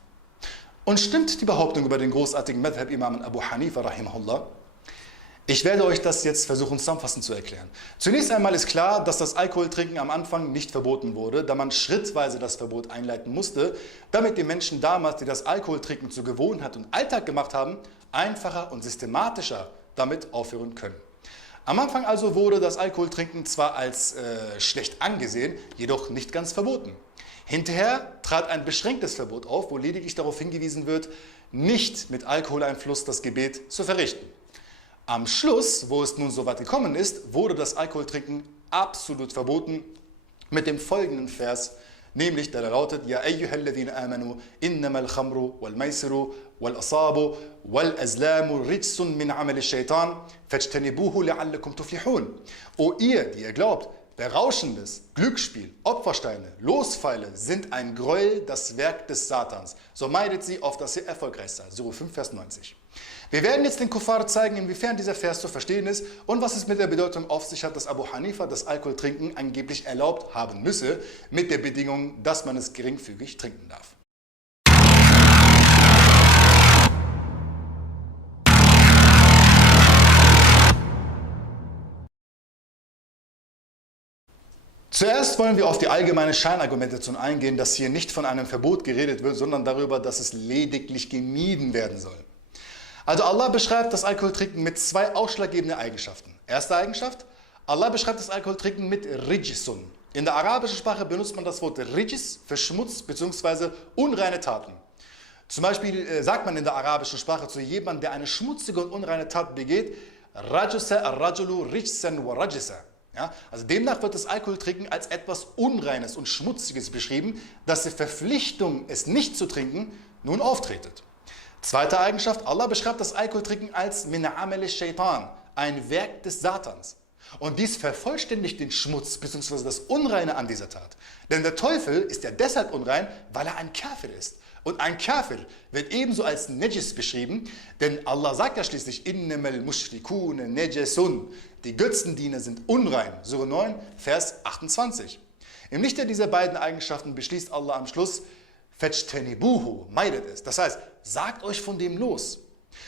Und stimmt die Behauptung über den großartigen Madhab-Imam Abu Hanifa rahimahullah? Ich werde euch das jetzt versuchen zusammenfassend zu erklären. Zunächst einmal ist klar, dass das Alkoholtrinken am Anfang nicht verboten wurde, da man schrittweise das Verbot einleiten musste, damit die Menschen damals, die das Alkoholtrinken zur Gewohnheit und Alltag gemacht haben, einfacher und systematischer damit aufhören können. Am Anfang also wurde das Alkoholtrinken zwar als schlecht angesehen, jedoch nicht ganz verboten. Hinterher trat ein beschränktes Verbot auf, wo lediglich darauf hingewiesen wird, nicht mit Alkoholeinfluss das Gebet zu verrichten. Am Schluss, wo es nun so weit gekommen ist, wurde das Alkoholtrinken absolut verboten mit dem folgenden Vers, nämlich der lautet: Ja ayyuhalladhina amanu innamal khamru wal maisiru wal asabu wal azlamu rijsun min amali shaitan fajtanibuhu la'allakum tuflihun. O ihr, die ihr glaubt, Berauschendes, Glücksspiel, Opfersteine, Lospfeile sind ein Gräuel, das Werk des Satans. So meidet sie, auf dass ihr erfolgreich seid. Sure 5, Vers 90. Wir werden jetzt den Kuffar zeigen, inwiefern dieser Vers zu verstehen ist und was es mit der Bedeutung auf sich hat, dass Abu Hanifa das Alkoholtrinken angeblich erlaubt haben müsse, mit der Bedingung, dass man es geringfügig trinken darf. Zuerst wollen wir auf die allgemeine Scheinargumentation eingehen, dass hier nicht von einem Verbot geredet wird, sondern darüber, dass es lediglich gemieden werden soll. Also Allah beschreibt das Alkoholtrinken mit zwei ausschlaggebenden Eigenschaften. Erste Eigenschaft, Allah beschreibt das Alkoholtrinken mit Rijsun. In der arabischen Sprache benutzt man das Wort Rijis für Schmutz bzw. unreine Taten. Zum Beispiel sagt man in der arabischen Sprache zu jemandem, der eine schmutzige und unreine Tat begeht, Rajasa ar-rajulu rijsan wa rajasa. Ja, also demnach wird das Alkoholtrinken als etwas Unreines und Schmutziges beschrieben, dass die Verpflichtung, es nicht zu trinken, nun auftretet. Zweite Eigenschaft, Allah beschreibt das Alkoholtrinken als min amali shaitan, ein Werk des Satans. Und dies vervollständigt den Schmutz bzw. das Unreine an dieser Tat. Denn der Teufel ist ja deshalb unrein, weil er ein Kafir ist. Und ein Kafir wird ebenso als Najis beschrieben, denn Allah sagt ja schließlich, innamal mushrikune najasun, die Götzendiener sind unrein. Sure 9, Vers 28. Im Lichte dieser beiden Eigenschaften beschließt Allah am Schluss, fajtanibuhu, meidet es. Das heißt, sagt euch von dem los.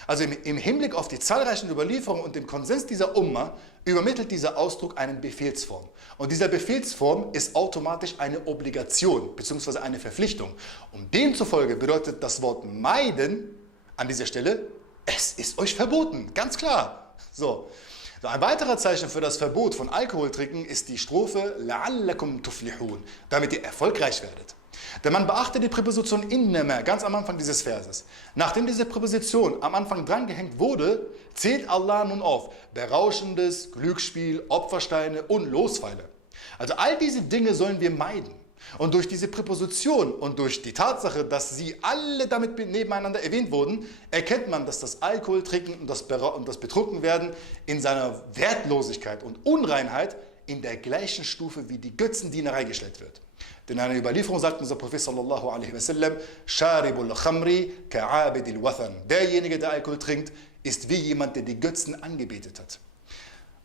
Also im Hinblick auf die zahlreichen Überlieferungen und den Konsens dieser Umma übermittelt dieser Ausdruck eine Befehlsform. Und dieser Befehlsform ist automatisch eine Obligation bzw. eine Verpflichtung. Und demzufolge bedeutet das Wort meiden an dieser Stelle, es ist euch verboten, ganz klar. So, ein weiterer Zeichen für das Verbot von Alkoholtrinken ist die Strophe la'allakum tuflihun, damit ihr erfolgreich werdet. Denn man beachte die Präposition innama ganz am Anfang dieses Verses. Nachdem diese Präposition am Anfang drangehängt wurde, zählt Allah nun auf Berauschendes, Glücksspiel, Opfersteine und Lospfeile. Also all diese Dinge sollen wir meiden. Und durch diese Präposition und durch die Tatsache, dass sie alle damit nebeneinander erwähnt wurden, erkennt man, dass das Alkoholtrinken und das Betrunkenwerden in seiner Wertlosigkeit und Unreinheit in der gleichen Stufe wie die Götzendienerei gestellt wird. Denn in einer Überlieferung sagt unser Prophet sallallahu alaihi wasallam, Sharibul Khamri ka'abidil Wathan. Derjenige, der Alkohol trinkt, ist wie jemand, der die Götzen angebetet hat.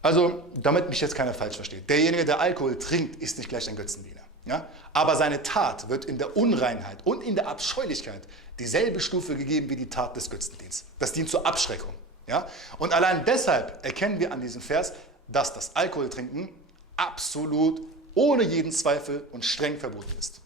Also, damit mich jetzt keiner falsch versteht. Derjenige, der Alkohol trinkt, ist nicht gleich ein Götzendiener. Ja? Aber seine Tat wird in der Unreinheit und in der Abscheulichkeit dieselbe Stufe gegeben wie die Tat des Götzendienstes. Das dient zur Abschreckung. Ja? Und allein deshalb erkennen wir an diesem Vers, dass das Alkoholtrinken absolut ohne jeden Zweifel und streng verboten ist.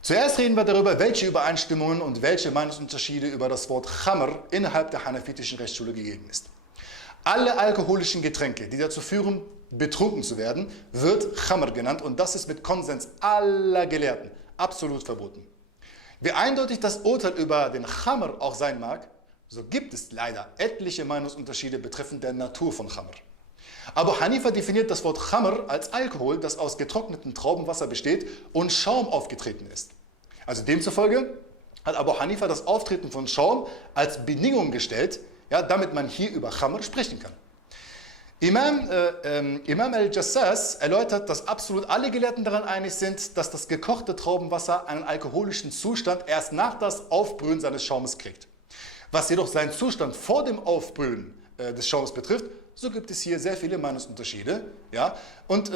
Zuerst reden wir darüber, welche Übereinstimmungen und welche Meinungsunterschiede über das Wort Khamr innerhalb der hanafitischen Rechtsschule gegeben ist. Alle alkoholischen Getränke, die dazu führen, betrunken zu werden, wird Khamr genannt und das ist mit Konsens aller Gelehrten absolut verboten. Wie eindeutig das Urteil über den Khamr auch sein mag, so gibt es leider etliche Meinungsunterschiede betreffend der Natur von Khamr. Abu Hanifa definiert das Wort Khamr als Alkohol, das aus getrocknetem Traubenwasser besteht und Schaum aufgetreten ist. Also demzufolge hat Abu Hanifa das Auftreten von Schaum als Bedingung gestellt, ja, damit man hier über Khamr sprechen kann. Imam al-Jassas erläutert, dass absolut alle Gelehrten daran einig sind, dass das gekochte Traubenwasser einen alkoholischen Zustand erst nach das Aufbrühen seines Schaumes kriegt. Was jedoch seinen Zustand vor dem Aufbrühen des Schaums betrifft, so gibt es hier sehr viele Meinungsunterschiede. Ja? Und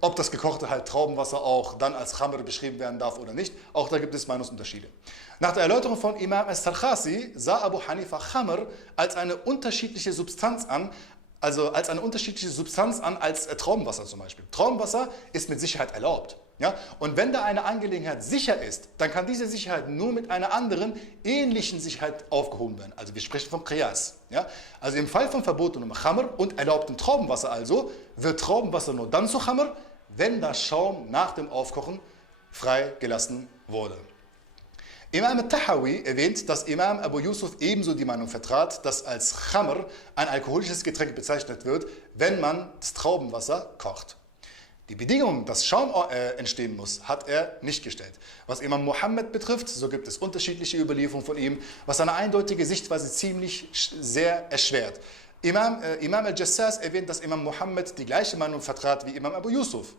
ob das gekochte Traubenwasser auch dann als Khamr beschrieben werden darf oder nicht, auch da gibt es Meinungsunterschiede. Nach der Erläuterung von Imam al-Sarkhasi sah Abu Hanifa Khamr als eine unterschiedliche Substanz an, als Traubenwasser zum Beispiel. Traubenwasser ist mit Sicherheit erlaubt. Ja? Und wenn da eine Angelegenheit sicher ist, dann kann diese Sicherheit nur mit einer anderen, ähnlichen Sicherheit aufgehoben werden. Also wir sprechen vom Qiyas. Ja? Also im Fall von verbotenem Khamr und erlaubtem Traubenwasser also, wird Traubenwasser nur dann zu Khamr, wenn der Schaum nach dem Aufkochen freigelassen wurde. Imam al-Tahawi erwähnt, dass Imam Abu Yusuf ebenso die Meinung vertrat, dass als Khamr ein alkoholisches Getränk bezeichnet wird, wenn man das Traubenwasser kocht. Die Bedingung, dass Schaum entstehen muss, hat er nicht gestellt. Was Imam Muhammad betrifft, so gibt es unterschiedliche Überlieferungen von ihm, was eine eindeutige Sichtweise sehr erschwert. Imam al-Jassas erwähnt, dass Imam Muhammad die gleiche Meinung vertrat wie Imam Abu Yusuf.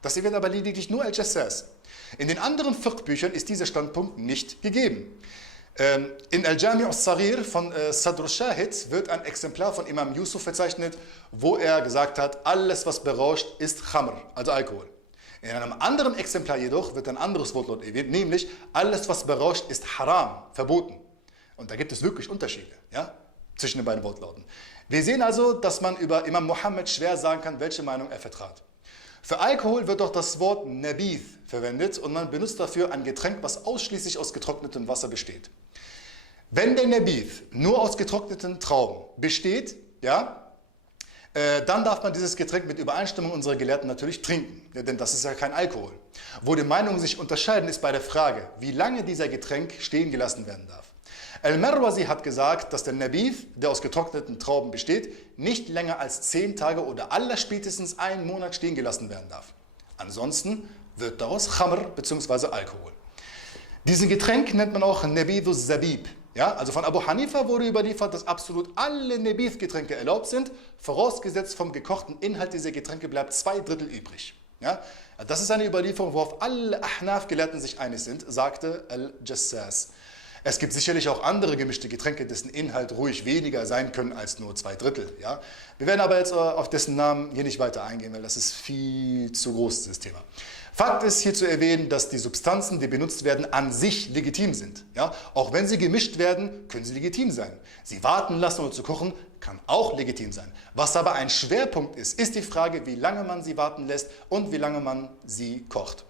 Das erwähnt aber lediglich nur al-Jassas. In den anderen Fiqh-Büchern ist dieser Standpunkt nicht gegeben. In Al-Jami' al-Saghir von Sadr al-Shahid wird ein Exemplar von Imam Yusuf verzeichnet, wo er gesagt hat, alles was berauscht ist Khamr, also Alkohol. In einem anderen Exemplar jedoch wird ein anderes Wortlaut erwähnt, nämlich alles was berauscht ist Haram, verboten. Und da gibt es wirklich Unterschiede, ja, zwischen den beiden Wortlauten. Wir sehen also, dass man über Imam Muhammad schwer sagen kann, welche Meinung er vertrat. Für Alkohol wird auch das Wort Nabith verwendet und man benutzt dafür ein Getränk, was ausschließlich aus getrocknetem Wasser besteht. Wenn der Nabith nur aus getrockneten Trauben besteht, ja, dann darf man dieses Getränk mit Übereinstimmung unserer Gelehrten natürlich trinken, ja, denn das ist ja kein Alkohol. Wo die Meinungen sich unterscheiden, ist bei der Frage, wie lange dieser Getränk stehen gelassen werden darf. Al-Marwazi hat gesagt, dass der Nabith, der aus getrockneten Trauben besteht, nicht länger als 10 Tage oder allerspätestens einen Monat stehen gelassen werden darf. Ansonsten wird daraus Khamr bzw. Alkohol. Diesen Getränk nennt man auch Nabidus Zabib. Ja, also von Abu Hanifa wurde überliefert, dass absolut alle Nabith-Getränke erlaubt sind, vorausgesetzt vom gekochten Inhalt dieser Getränke bleibt 2/3 übrig. Ja, das ist eine Überlieferung, worauf alle Ahnaf-Gelehrten sich einig sind, sagte al-Jassas. Es gibt sicherlich auch andere gemischte Getränke, dessen Inhalt ruhig weniger sein können als nur 2/3. Ja? Wir werden aber jetzt auf dessen Namen hier nicht weiter eingehen, weil das ist viel zu groß, dieses Thema. Fakt ist hier zu erwähnen, dass die Substanzen, die benutzt werden, an sich legitim sind. Ja? Auch wenn sie gemischt werden, können sie legitim sein. Sie warten lassen oder zu kochen, kann auch legitim sein. Was aber ein Schwerpunkt ist, ist die Frage, wie lange man sie warten lässt und wie lange man sie kocht.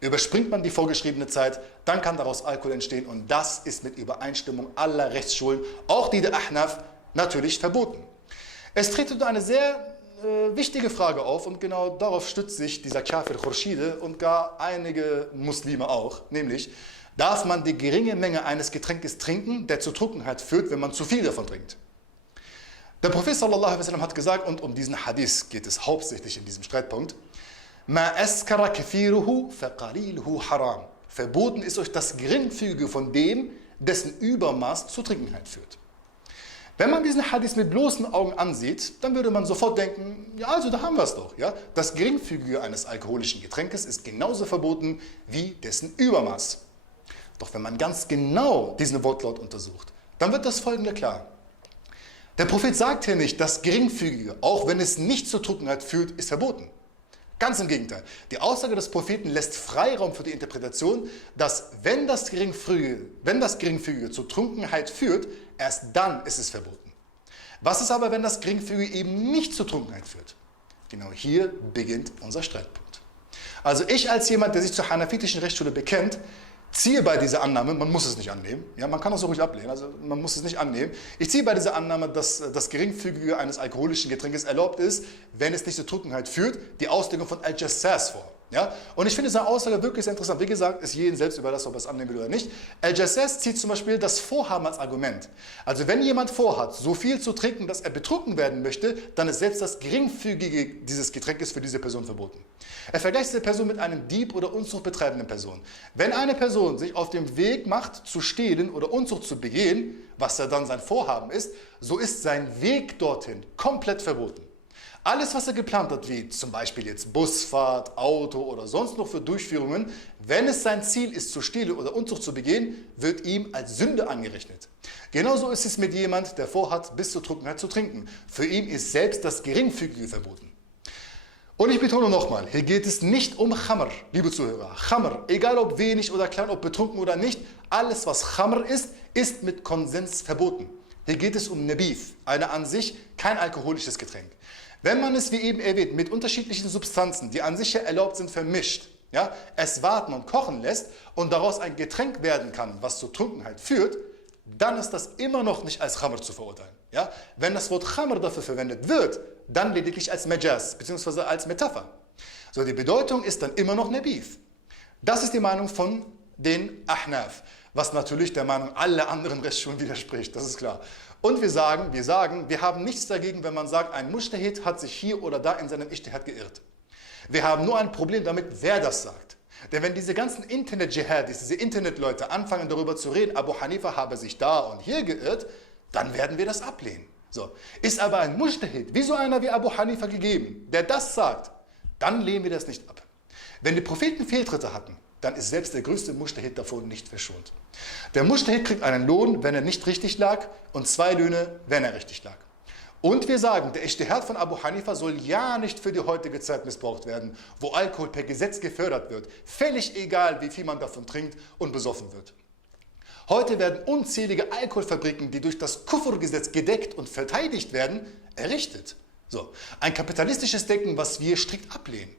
Überspringt man die vorgeschriebene Zeit, dann kann daraus Alkohol entstehen und das ist mit Übereinstimmung aller Rechtsschulen, auch die der Ahnaf, natürlich verboten. Es tritt nun eine sehr wichtige Frage auf und genau darauf stützt sich dieser Kafir Khurshide und gar einige Muslime auch, nämlich Darf man die geringe Menge eines Getränkes trinken, der zur Trunkenheit führt, wenn man zu viel davon trinkt? Der Prophet sallallahu alaihi wasallam hat gesagt, und um diesen Hadith geht es hauptsächlich in diesem Streitpunkt, Ma askara kathiruhu faqaliluhu haram. Verboten ist euch das Geringfügige von dem, dessen Übermaß zur Trunkenheit führt. Wenn man diesen Hadith mit bloßen Augen ansieht, dann würde man sofort denken, ja, also da haben wir es doch. Ja? Das Geringfügige eines alkoholischen Getränkes ist genauso verboten wie dessen Übermaß. Doch wenn man ganz genau diesen Wortlaut untersucht, dann wird das Folgende klar. Der Prophet sagt hier nicht, das Geringfügige, auch wenn es nicht zur Trunkenheit führt, ist verboten. Ganz im Gegenteil. Die Aussage des Propheten lässt Freiraum für die Interpretation, dass wenn das Geringfügige zur Trunkenheit führt, erst dann ist es verboten. Was ist aber, wenn das Geringfügige eben nicht zur Trunkenheit führt? Genau hier beginnt unser Streitpunkt. Also ich als jemand, der sich zur hanafitischen Rechtsschule bekennt, ziehe bei dieser Annahme, man muss es nicht annehmen, ja, man kann das so ruhig ablehnen, also man muss es nicht annehmen. Ich ziehe bei dieser Annahme, dass das Geringfügige eines alkoholischen Getränkes erlaubt ist, wenn es nicht zur Trunkenheit führt, die Auslegung von Al-Jassas vor. Ja? Und ich finde seine Aussage wirklich sehr interessant. Wie gesagt, ist jedem selbst überlassen, ob er es annehmen will oder nicht. Al-Jassas zieht zum Beispiel das Vorhaben als Argument. Also wenn jemand vorhat, so viel zu trinken, dass er betrunken werden möchte, dann ist selbst das Geringfügige dieses Getränkes für diese Person verboten. Er vergleicht diese Person mit einem Dieb oder Unzucht betreibenden Person. Wenn eine Person sich auf den Weg macht, zu stehlen oder Unzucht zu begehen, was ja dann sein Vorhaben ist, so ist sein Weg dorthin komplett verboten. Alles, was er geplant hat, wie zum Beispiel jetzt Busfahrt, Auto oder sonst noch für Durchführungen, wenn es sein Ziel ist, zu stehlen oder Unzucht zu begehen, wird ihm als Sünde angerechnet. Genauso ist es mit jemand, der vorhat, bis zur Trunkenheit zu trinken. Für ihn ist selbst das Geringfügige verboten. Und ich betone nochmal, hier geht es nicht um Khamr, liebe Zuhörer. Khamr, egal ob wenig oder klein, ob betrunken oder nicht, alles was Khamr ist, ist mit Konsens verboten. Hier geht es um Nabith, eine an sich kein alkoholisches Getränk. Wenn man es, wie eben erwähnt, mit unterschiedlichen Substanzen, die an sich ja erlaubt sind, vermischt, ja, es warten und kochen lässt und daraus ein Getränk werden kann, was zur Trunkenheit führt, dann ist das immer noch nicht als Khamr zu verurteilen. Ja? Wenn das Wort Khamr dafür verwendet wird, dann lediglich als Majaz, bzw. als Metapher. So, die Bedeutung ist dann immer noch Nabith. Das ist die Meinung von den Ahnaf, was natürlich der Meinung aller anderen Rechtsschulen widerspricht, das ist klar. Und wir sagen, wir haben nichts dagegen, wenn man sagt, ein Mujtahid hat sich hier oder da in seinem Ijtihad geirrt. Wir haben nur ein Problem damit, wer das sagt. Denn wenn diese ganzen Internet-Dschihadis, diese Internetleute anfangen darüber zu reden, Abu Hanifa habe sich da und hier geirrt, dann werden wir das ablehnen. So. Ist aber ein Mujtahid, wie so einer wie Abu Hanifa gegeben, der das sagt, dann lehnen wir das nicht ab. Wenn die Propheten Fehltritte hatten, dann ist selbst der größte Mujtahid davon nicht verschont. Der Mujtahid kriegt einen Lohn, wenn er nicht richtig lag, und 2 Löhne, wenn er richtig lag. Und wir sagen, der Ijtihad von Abu Hanifa soll ja nicht für die heutige Zeit missbraucht werden, wo Alkohol per Gesetz gefördert wird, völlig egal, wie viel man davon trinkt und besoffen wird. Heute werden unzählige Alkoholfabriken, die durch das Kufr-Gesetz gedeckt und verteidigt werden, errichtet. So, ein kapitalistisches Denken, was wir strikt ablehnen.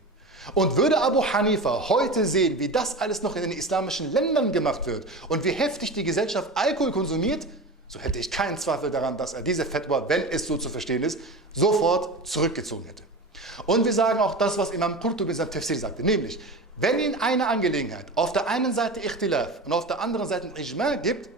Und würde Abu Hanifa heute sehen, wie das alles noch in den islamischen Ländern gemacht wird und wie heftig die Gesellschaft Alkohol konsumiert, so hätte ich keinen Zweifel daran, dass er diese Fatwa, wenn es so zu verstehen ist, sofort zurückgezogen hätte. Und wir sagen auch das, was Imam Qurtubi in seinem Tafsir sagte, nämlich, wenn in einer Angelegenheit auf der einen Seite Ikhtilaf und auf der anderen Seite ein Ijma gibt,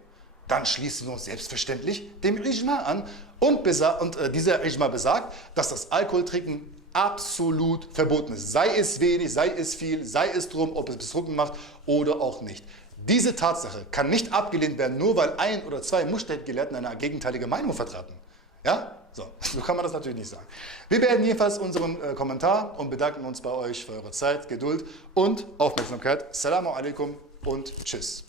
dann schließen wir uns selbstverständlich dem Ijma an und dieser Ijma besagt, dass das Alkoholtrinken absolut verboten ist. Sei es wenig, sei es viel, sei es drum, ob es betrunken macht oder auch nicht. Diese Tatsache kann nicht abgelehnt werden, nur weil 1 oder 2 Mujtahid-Gelehrten eine gegenteilige Meinung vertreten. Ja? So kann man das natürlich nicht sagen. Wir beenden jedenfalls unseren Kommentar und bedanken uns bei euch für eure Zeit, Geduld und Aufmerksamkeit. Assalamu alaikum und tschüss.